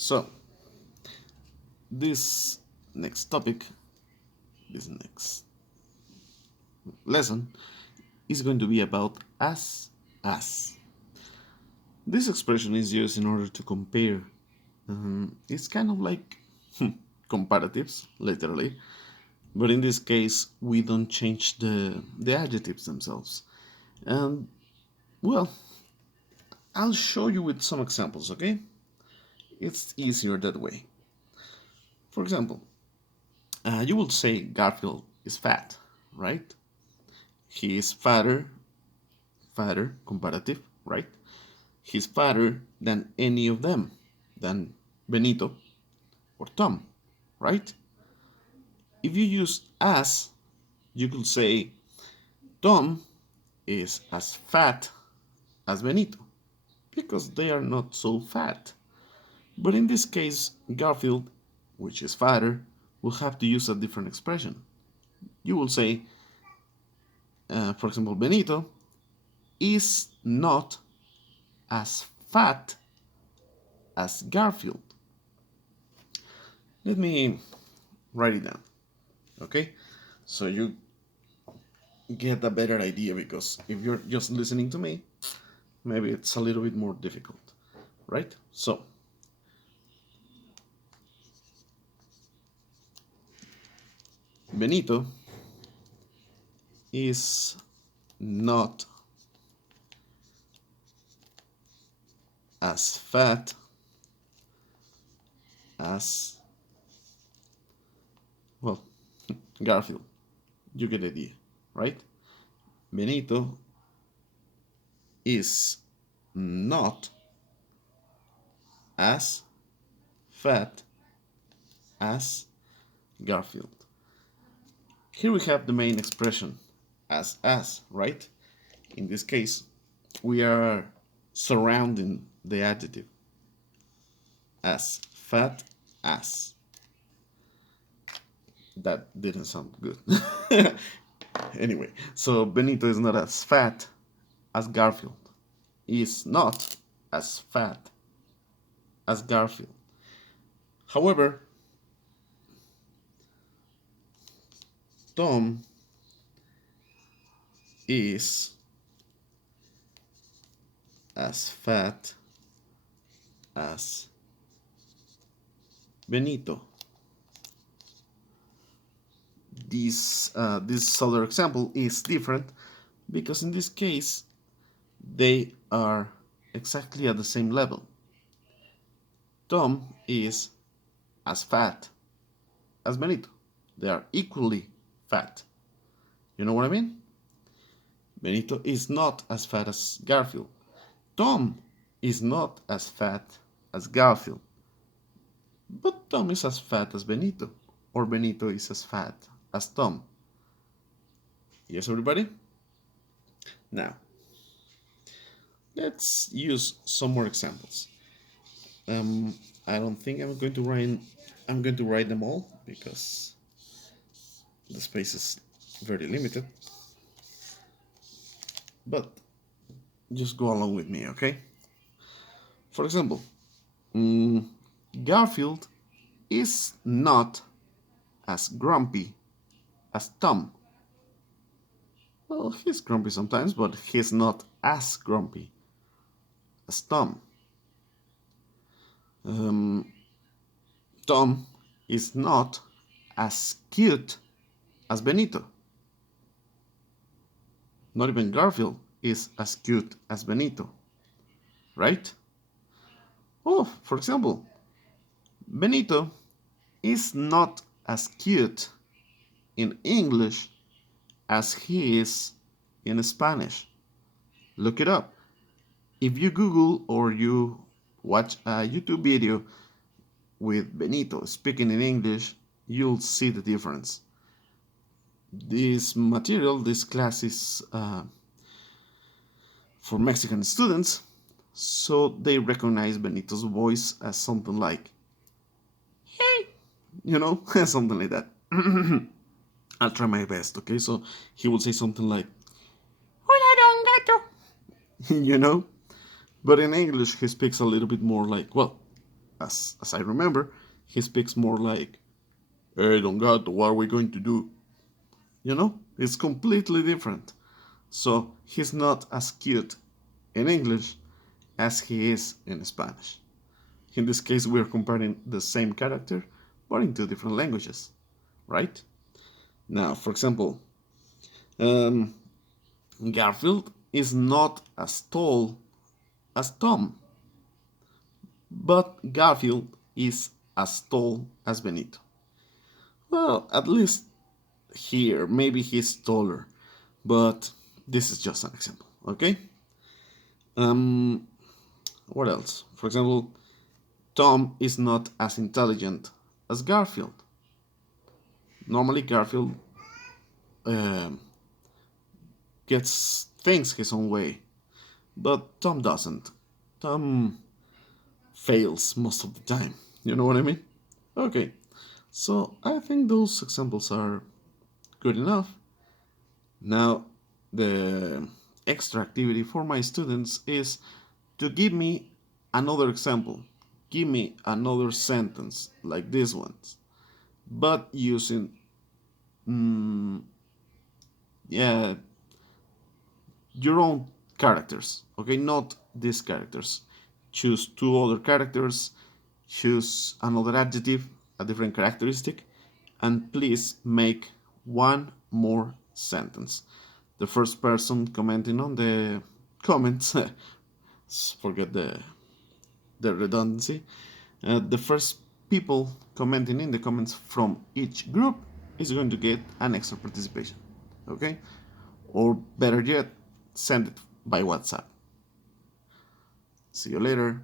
So, this next topic, this next lesson is going to be about as. This expression is used in order to compare. It's kind of like comparatives, literally, but in this case, we don't change the adjectives themselves. And, well, I'll show you with some examples, okay? It's easier that way. For example, you will say Garfield is fat, right? He is fatter, comparative, right? He's fatter than any of them, than Benito or Tom, right? If you use as, you could say Tom is as fat as Benito, because they are not so fat. But in this case, Garfield, which is fatter, will have to use a different expression. You will say, for example, Benito is not as fat as Garfield. Let me write it down, okay? So you get a better idea, because if you're just listening to me, maybe it's a little bit more difficult, right? So, Benito is not as fat as, well, Garfield. You get the idea, right? Benito is not as fat as Garfield. Here we have the main expression, as, right? In this case, we are surrounding the adjective, as fat as. That didn't sound good. Anyway, so Benito is not as fat as Garfield. He is not as fat as Garfield. However, Tom is as fat as Benito. This other example is different, because in this case they are exactly at the same level. Tom is as fat as Benito. They are equally fat. You know what I mean? Benito is not as fat as Garfield. Tom is not as fat as Garfield. But Tom is as fat as Benito, or Benito is as fat as Tom. Yes, everybody? Now, let's use some more examples. I don't think I'm going to write them all, because the space is very limited. But just go along with me, okay? For example, Garfield is not as grumpy as Tom. Well, he's grumpy sometimes, but he's not as grumpy as Tom. Tom is not as cute as Benito. Not even Garfield is as cute as Benito, right? Oh, for example, Benito is not as cute in English as he is in Spanish. Look it up. If you Google or you watch a YouTube video with Benito speaking in English, you'll see the difference. This class is for Mexican students, so they recognize Benito's voice as something like, hey, something like that. I'll try my best, okay? So he will say something like, hola, don gato. But in English he speaks a little bit more like, well, as I remember, he speaks more like, "Hey, Don Gato, what are we going to do?" It's completely different. So he's not as cute in English as he is in Spanish. In this case, we're comparing the same character, but in two different languages, right? Now, for example, um, Garfield is not as tall as Tom, but Garfield is as tall as Benito. Well, at least here, maybe he's taller, but this is just an example, okay? Um, what else? For example, Tom is not as intelligent as Garfield. Normally, Garfield um gets things his own way, but Tom doesn't. Tom fails most of the time. You know what I mean? Okay, so I think those examples are good enough. Now, the extra activity for my students is to give me another example. Give me another sentence like this one, but using, mm, yeah, your own characters. Okay, not these characters. Choose two other characters, choose another adjective, a different characteristic, and please make one more sentence. The first person commenting on the comments, forget the redundancy, the first people commenting in the comments from each group is going to get an extra participation. Okay? Or better yet, send it by WhatsApp. See you later.